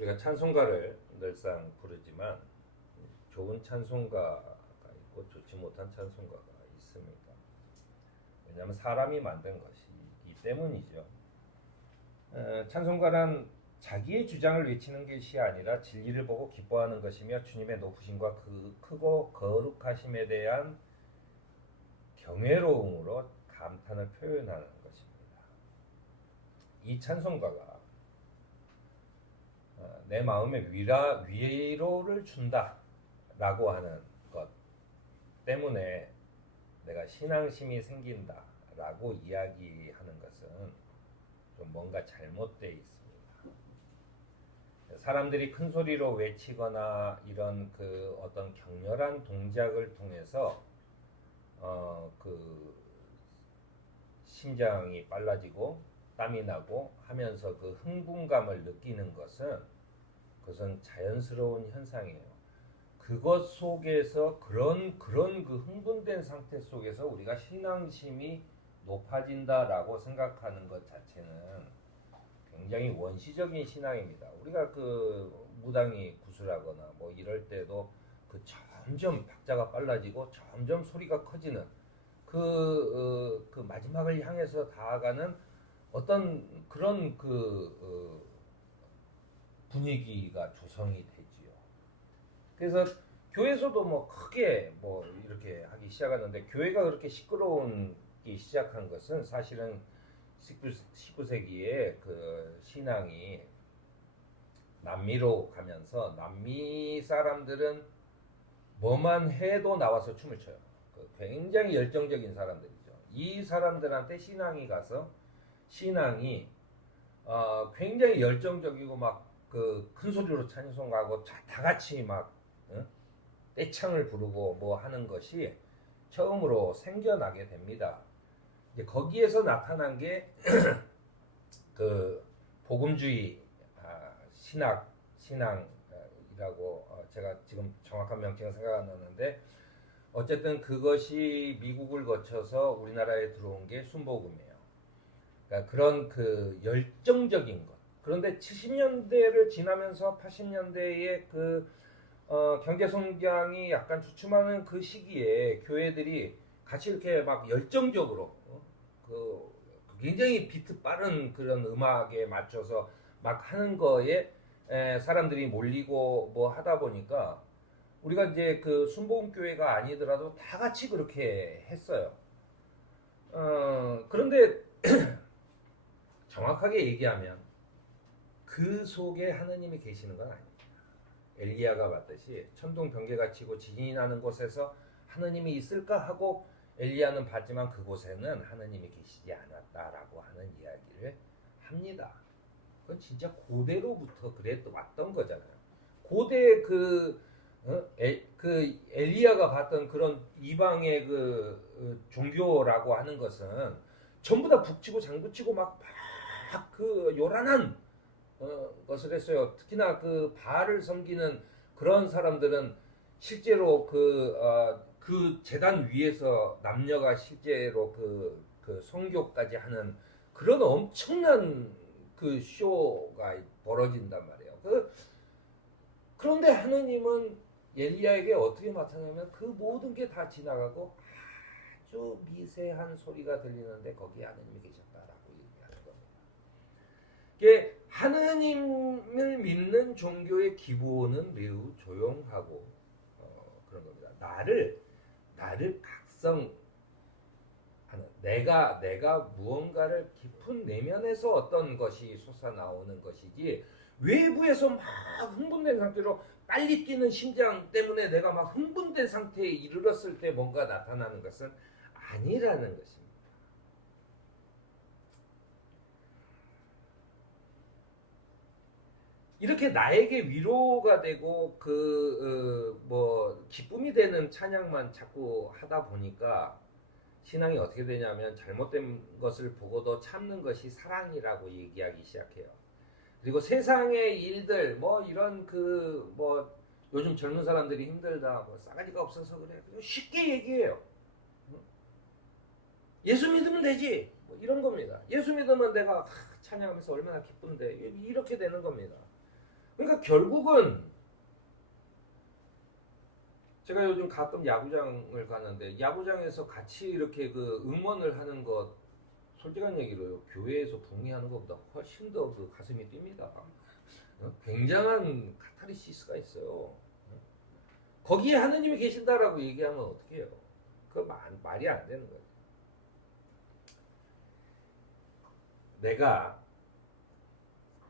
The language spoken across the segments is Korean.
우리가 찬송가를 늘상 부르지만 좋은 찬송가가 있고 좋지 못한 찬송가가 있습니다. 왜냐하면 사람이 만든 것이기 때문이죠. 찬송가란 자기의 주장을 외치는 것이 아니라 진리를 보고 기뻐하는 것이며 주님의 높으심과 그 크고 거룩하심에 대한 경외로움으로 감탄을 표현하는 것입니다. 이 찬송가가 내 마음에 위로를 준다라고 하는 것 때문에 내가 신앙심이 생긴다라고 이야기하는 것은 좀 뭔가 잘못되어 있습니다. 사람들이 큰 소리로 외치거나 이런 그 어떤 격렬한 동작을 통해서 그 심장이 빨라지고 땀이 나고 하면서 그 흥분감을 느끼는 그것은 자연스러운 현상이에요. 그것 속에서 그런 그 흥분된 상태 속에서 우리가 신앙심이 높아진다라고 생각하는 것 자체는 굉장히 원시적인 신앙입니다. 우리가 그 무당이 구슬하거나 뭐 이럴 때도 그 점점 박자가 빨라지고 점점 소리가 커지는 그 마지막을 향해서 다가가는 어떤 그런 분위기가 조성이 되지요. 그래서 교회에서도 뭐 크게 뭐 이렇게 하기 시작하는데, 교회가 그렇게 시끄러운기 시작한 것은 사실은 19세기에 그 신앙이 남미로 가면서 남미 사람들은 뭐만 해도 나와서 춤을 춰요. 굉장히 열정적인 사람들이죠. 이 사람들한테 신앙이 가서 신앙이 굉장히 열정적이고 막 그 큰 소리로 찬송가고 다 같이 막 떼창을 부르고 뭐 하는 것이 처음으로 생겨나게 됩니다. 이제 거기에서 나타난 게 그 복음주의 신앙이라고 제가 지금 정확한 명칭은 생각 안 나는데, 어쨌든 그것이 미국을 거쳐서 우리나라에 들어온 게 순복음이에요. 그러니까 그런 그 열정적인 것. 그런데 70년대를 지나면서 80년대에 경제 성장이 약간 주춤하는 그 시기에 교회들이 같이 이렇게 막 열정적으로 굉장히 비트 빠른 그런 음악에 맞춰서 막 하는 거에 사람들이 몰리고 뭐 하다 보니까 우리가 이제 그 순복음 교회가 아니더라도 다 같이 그렇게 했어요. 그런데 정확하게 얘기하면 그 속에 하느님이 계시는 건 아닙니다. 엘리야가 봤듯이 천둥 번개가 치고 지진이 나는 곳에서 하느님이 있을까 하고 엘리야는 봤지만 그곳에는 하느님이 계시지 않았다라고 하는 이야기를 합니다. 그건 진짜 고대로부터 왔던 거잖아요. 고대 그 엘리야가 봤던 그런 이방의 종교라고 하는 것은 전부 다 북치고 장구치고 막 그 요란한 것을 했어요. 특히나 그 바알을 섬기는 그런 사람들은 실제로 그 제단 위에서 남녀가 실제로 그 성교까지 하는 그런 엄청난 그 쇼가 벌어진단 말이에요. 그런데 하느님은 엘리야에게 어떻게 나타나면 그 모든 게 다 지나가고 아주 미세한 소리가 들리는데 거기에 하느님이 계셨다라고 얘기하는 겁니다. 이게 하느님을 믿는 종교의 기본은 매우 조용하고 그런 겁니다. 나를 각성하는, 내가 무언가를 깊은 내면에서 어떤 것이 솟아나오는 것이지, 외부에서 막 흥분된 상태로 빨리 뛰는 심장 때문에 내가 막 흥분된 상태에 이르렀을 때 뭔가 나타나는 것은 아니라는 것입니다. 이렇게 나에게 위로가 되고 기쁨이 되는 찬양만 자꾸 하다 보니까 신앙이 어떻게 되냐면, 잘못된 것을 보고도 참는 것이 사랑이라고 얘기하기 시작해요. 그리고 세상의 일들 이런 요즘 젊은 사람들이 힘들다, 싸가지가 없어서 그래, 쉽게 얘기해요. 예수 믿으면 되지, 이런 겁니다. 예수 믿으면 내가 찬양하면서 얼마나 기쁜데, 이렇게 되는 겁니다. 그러니까 결국은 제가 요즘 가끔 야구장을 가는데 야구장에서 같이 이렇게 그 응원을 하는 것 솔직한 얘기로요. 교회에서 붕괴하는 것보다 훨씬 더 그 가슴이 뜁니다. 굉장한 카타르시스가 있어요. 거기에 하느님이 계신다라고 얘기하면 어떻게 해요? 그 말이 안 되는 거예요. 내가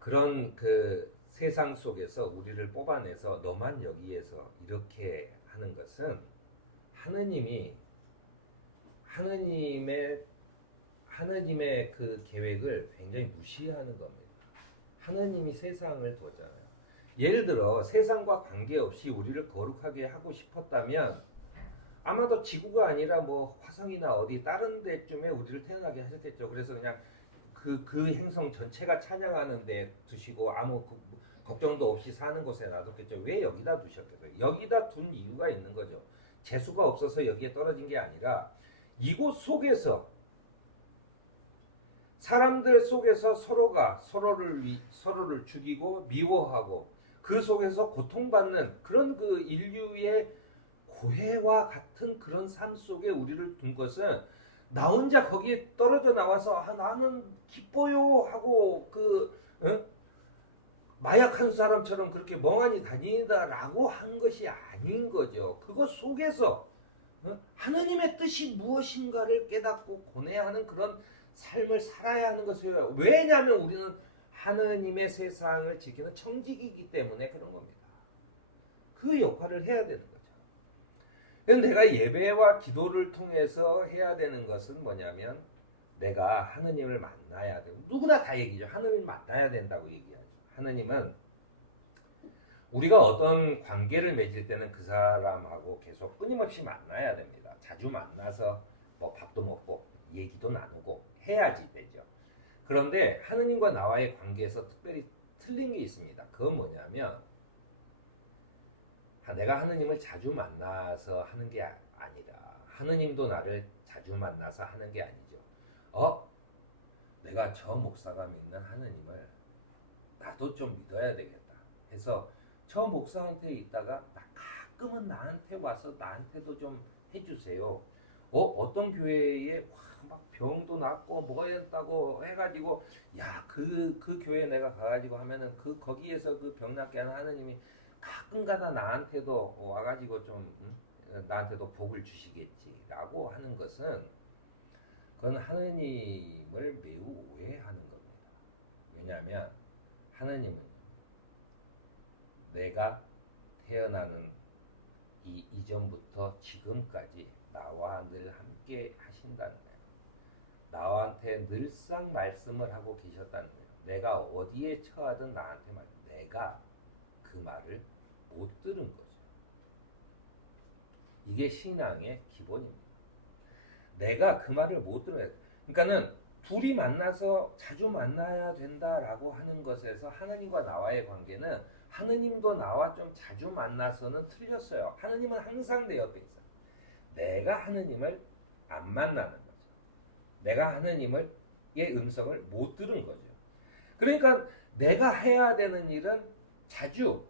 그런 그 세상 속에서 우리를 뽑아내서 너만 여기에서 이렇게 하는 것은 하느님의 그 계획을 굉장히 무시하는 겁니다. 하느님이 세상을 뒀잖아요. 예를 들어 세상과 관계없이 우리를 거룩하게 하고 싶었다면 아마도 지구가 아니라 뭐 화성이나 어디 다른 데쯤에 우리를 태어나게 하셨겠죠. 그래서 그냥 그 행성 전체가 찬양하는 데 두시고 아무 걱정도 없이 사는 곳에 놔뒀겠죠. 왜 여기다 두셨겠어요? 여기다 둔 이유가 있는 거죠. 재수가 없어서 여기에 떨어진 게 아니라 이곳 속에서 사람들 속에서 서로가 서로를 죽이고 미워하고 그 속에서 고통받는 그런 그 인류의 고해와 같은 그런 삶 속에 우리를 둔 것은 나 혼자 거기에 떨어져 나와서 나는 기뻐요 하고 마약한 사람처럼 그렇게 멍하니 다니다라고 한 것이 아닌 거죠. 그것 속에서 하느님의 뜻이 무엇인가를 깨닫고 고뇌하는 그런 삶을 살아야 하는 것이에요. 왜냐하면 우리는 하느님의 세상을 지키는 청지기이기 때문에 그런 겁니다. 그 역할을 해야 되는 거죠. 그런데 내가 예배와 기도를 통해서 해야 되는 것은 뭐냐면 내가 하느님을 만나야 되고 누구나 다 얘기죠. 하느님을 만나야 된다고 얘기하죠. 하느님은 우리가 어떤 관계를 맺을 때는 그 사람하고 계속 끊임없이 만나야 됩니다. 자주 만나서 뭐 밥도 먹고 얘기도 나누고 해야지 되죠. 그런데 하느님과 나와의 관계에서 특별히 틀린 게 있습니다. 그건 뭐냐면 내가 하느님을 자주 만나서 하는 게 아니라 하느님도 나를 자주 만나서 하는 게 아니죠. 내가 저 목사가 믿는 하느님을 나도 좀 믿어야 되겠다 해서 저 목사한테 있다가 가끔은 나한테 와서 나한테도 좀 해주세요. 어떤 교회에 막 병도 낫고 뭐가 했다고 해가지고 그 교회 내가 가가지고 하면은 거기에서 그 병 낫게 하는 하느님이 가끔가다 나한테도 와가지고 좀 나한테도 복을 주시겠지라고 하는 것은 그건 하느님을 매우 오해하는 겁니다. 왜냐하면 하느님은 내가 태어나는 이전부터 지금까지 나와 늘 함께 하신다는 거예요. 나한테 늘상 말씀을 하고 계셨다는 거예요. 내가 어디에 처하든 나한테 내가 그 말을 못 들은 거죠. 이게 신앙의 기본입니다. 내가 그 말을 못 들어야 돼. 그러니까는 둘이 만나서 자주 만나야 된다라고 하는 것에서 하느님과 나와의 관계는 하느님도 나와 좀 자주 만나서는 틀렸어요. 하느님은 항상 내 옆에 있어요. 내가 하느님을 안 만나는 거죠. 내가 하느님의 음성을 못 들은 거죠. 그러니까 내가 해야 되는 일은 자주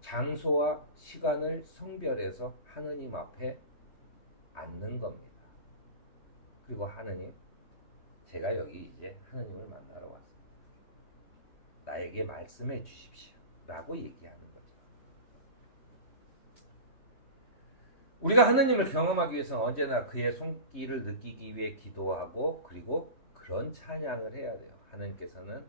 장소와 시간을 성별해서 하느님 앞에 앉는 겁니다. 그리고 하느님, 제가 여기 이제 하느님을 만나러 왔습니다. 나에게 말씀해 주십시오. 라고 얘기하는 거죠. 우리가 하느님을 경험하기 위해서 언제나 그의 손길을 느끼기 위해 기도하고 그리고 그런 찬양을 해야 돼요. 하느님께서는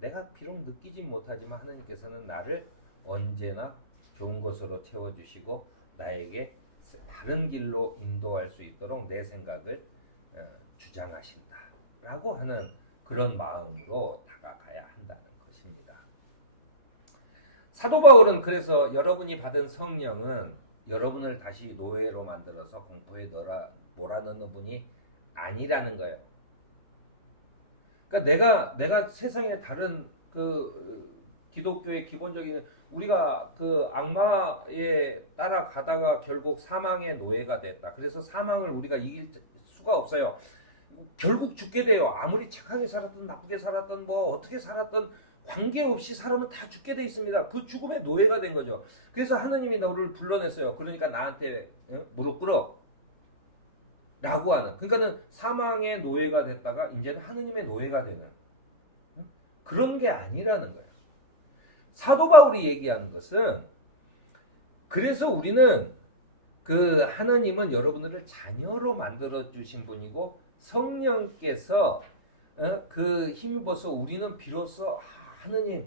내가 비록 느끼지 못하지만 하느님께서는 나를 언제나 좋은 것으로 채워주시고 나에게 다른 길로 인도할 수 있도록 내 생각을 주장하신다 라고 하는 그런 마음으로 다가가야 한다는 것입니다. 사도 바울은 그래서 여러분이 받은 성령은 여러분을 다시 노예로 만들어서 공포에 몰아넣는 분이 아니라는 거예요. 그러니까 내가 세상의 다른 기독교의 기본적인 우리가 악마에 따라가다가 결국 사망의 노예가 됐다. 그래서 사망을 우리가 이길 수가 없어요. 결국 죽게 돼요. 아무리 착하게 살았든 나쁘게 살았든 뭐 어떻게 살았든 관계없이 사람은 다 죽게 돼 있습니다. 그 죽음의 노예가 된 거죠. 그래서 하느님이 너를 불러냈어요. 그러니까 나한테 무릎 꿇어 라고 하는, 그러니까는 사망의 노예가 됐다가 이제는 하느님의 노예가 되는 그런 게 아니라는 거예요. 사도 바울이 얘기하는 것은, 그래서 우리는 그 하나님은 여러분들을 자녀로 만들어 주신 분이고 성령께서 그 힘입어서 우리는 비로소 하느님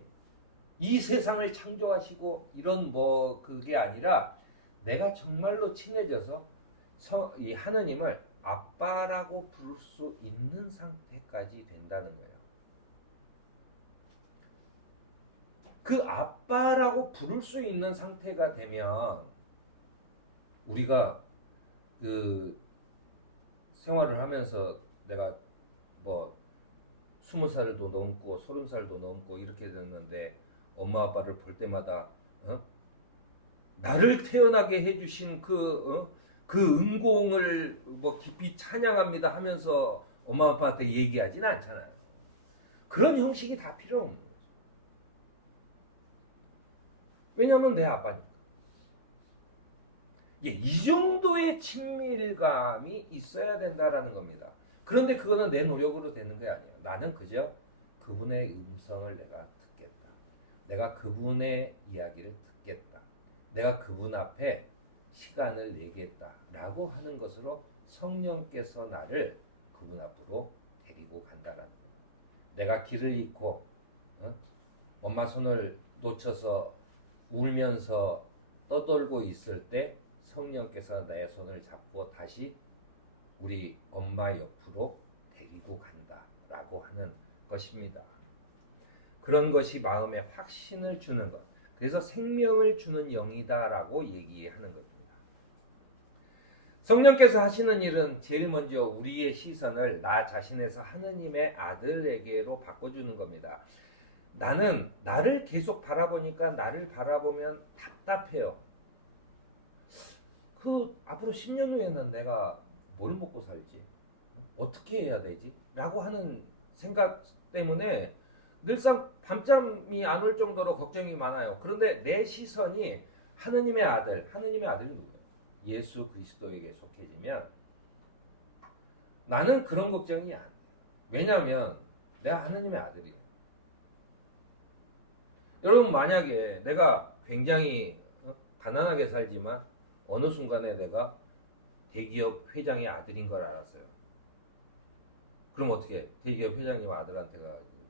이 세상을 창조하시고 이런 뭐 그게 아니라 내가 정말로 친해져서 이 하느님을 아빠라고 부를 수 있는 상태까지 된다는 거예요. 그 아빠라고 부를 수 있는 상태가 되면 우리가 그 생활을 하면서 내가 뭐 20살도 넘고 30살도 넘고 이렇게 됐는데 엄마 아빠를 볼 때마다 나를 태어나게 해주신 그 은공을 뭐 깊이 찬양합니다 하면서 엄마 아빠한테 얘기하진 않잖아요. 그런 형식이 다 필요 없는 거죠. 왜냐하면 내 아빠니까. 이 정도의 친밀감이 있어야 된다라는 겁니다. 그런데 그거는 내 노력으로 되는 게 아니에요. 나는 그저 그분의 음성을 내가 듣겠다. 내가 그분의 이야기를 듣겠다. 내가 그분 앞에 시간을 내겠다라고 하는 것으로 성령께서 나를 그분 앞으로 데리고 간다라는 거예요. 내가 길을 잃고 엄마 손을 놓쳐서 울면서 떠돌고 있을 때 성령께서 내 손을 잡고 다시 우리 엄마 옆으로 데리고 간다라고 하는 것입니다. 그런 것이 마음에 확신을 주는 것. 그래서 생명을 주는 영이다라고 얘기하는 겁니다. 성령께서 하시는 일은 제일 먼저 우리의 시선을 나 자신에서 하느님의 아들에게로 바꿔주는 겁니다. 나는 나를 계속 바라보니까 나를 바라보면 답답해요. 앞으로 10년 후에는 내가 뭘 먹고 살지? 어떻게 해야 되지? 라고 하는 생각 때문에 늘상 밤잠이 안 올 정도로 걱정이 많아요. 그런데 내 시선이 하느님의 아들이 누구예요? 예수 그리스도에게 속해지면 나는 그런 걱정이 안 돼요. 왜냐하면 내가 하느님의 아들이에요. 여러분, 만약에 내가 굉장히 가난하게 살지만 어느 순간에 내가 대기업 회장의 아들인 걸 알았어요. 그럼 어떻게 해? 대기업 회장님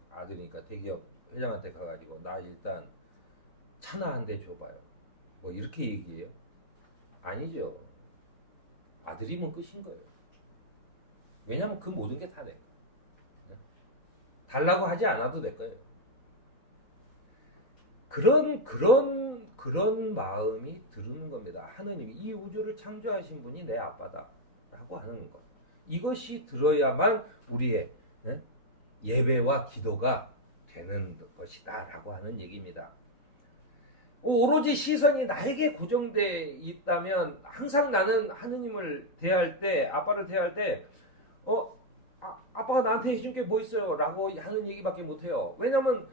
아들이니까 대기업 회장한테 가가지고 나 일단 차나 한 대 줘봐요. 뭐 이렇게 얘기해요? 아니죠. 아들이면 끝인 거예요. 왜냐하면 그 모든 게 다 내 거예요. 달라고 하지 않아도 될 거예요. 그런 마음이 드는 겁니다. 하느님이 이 우주를 창조하신 분이 내 아빠다라고 하는 것. 이것이 들어야만 우리의 예배와 기도가 되는 것이다라고 하는 얘기입니다. 오로지 시선이 나에게 고정돼 있다면 항상 나는 하느님을 대할 때, 아빠를 대할 때 아빠가 나한테 해준 게 뭐 있어요? 라고 하는 얘기밖에 못해요. 왜냐면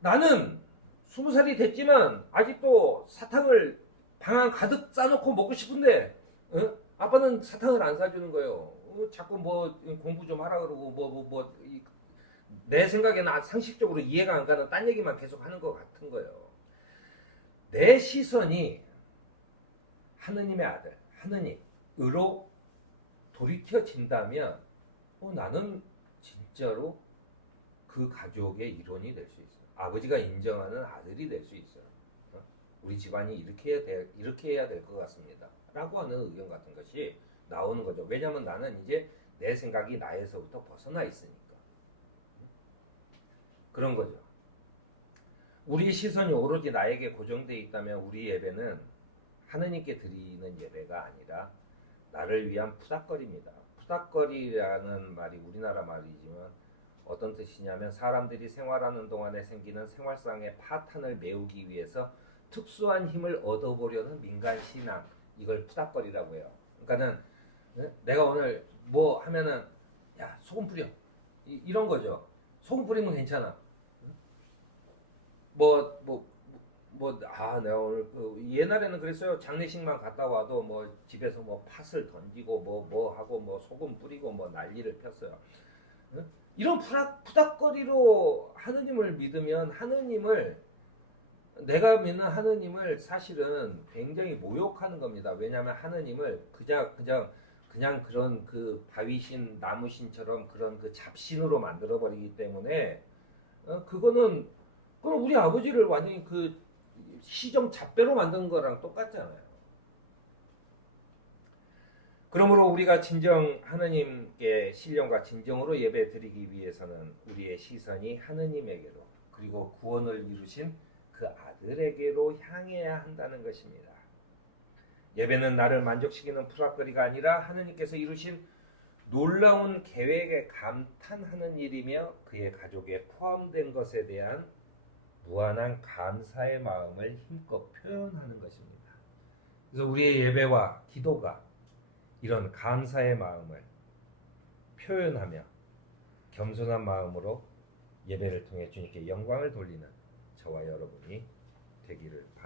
나는 20살이 됐지만 아직도 사탕을 방 안 가득 싸놓고 먹고 싶은데 아빠는 사탕을 안 사주는 거예요. 자꾸 뭐 공부 좀 하라 그러고 내 생각에는 상식적으로 이해가 안 가는 딴 얘기만 계속 하는 것 같은 거예요. 내 시선이 하느님의 아들, 하느님으로 돌이켜진다면 나는 진짜로 그 가족의 일원이 될 수 있어요. 아버지가 인정하는 아들이 될 수 있어요. 우리 집안이 이렇게 해야 될 것 같습니다. 라고 하는 의견 같은 것이 나오는 거죠. 왜냐하면 나는 이제 내 생각이 나에서부터 벗어나 있으니까. 그런 거죠. 우리 시선이 오로지 나에게 고정되어 있다면 우리 예배는 하느님께 드리는 예배가 아니라 나를 위한 푸닥거리입니다. 푸닥거리라는 말이 우리나라 말이지만 어떤 뜻이냐면 사람들이 생활하는 동안에 생기는 생활상의 파탄을 메우기 위해서 특수한 힘을 얻어보려는 민간 신앙, 이걸 푸닥거리라고 해요. 그러니까는 내가 오늘 뭐 하면은 야 소금 뿌려 이런 거죠. 소금 뿌리면 괜찮아. 내가 오늘 옛날에는 그랬어요. 장례식만 갔다 와도 뭐 집에서 뭐 팥을 던지고 뭐 하고 뭐 소금 뿌리고 뭐 난리를 폈어요. 응? 이런 푸닥거리로 하느님을 믿으면 내가 믿는 하느님을 사실은 굉장히 모욕하는 겁니다. 왜냐하면 하느님을 그냥 그런 그 바위신 나무신처럼 그런 그 잡신으로 만들어 버리기 때문에 그거는 우리 아버지를 완전히 그 시정 잡배로 만든 거랑 똑같잖아요. 그러므로 우리가 진정 하느님께 신령과 진정으로 예배 드리기 위해서는 우리의 시선이 하느님에게로 그리고 구원을 이루신 그 아들에게로 향해야 한다는 것입니다. 예배는 나를 만족시키는 푸락거리가 아니라 하느님께서 이루신 놀라운 계획에 감탄하는 일이며 그의 가족에 포함된 것에 대한 무한한 감사의 마음을 힘껏 표현하는 것입니다. 그래서 우리의 예배와 기도가 이런 감사의 마음을 표현하며 겸손한 마음으로 예배를 통해 주님께 영광을 돌리는 저와 여러분이 되기를 바랍니다.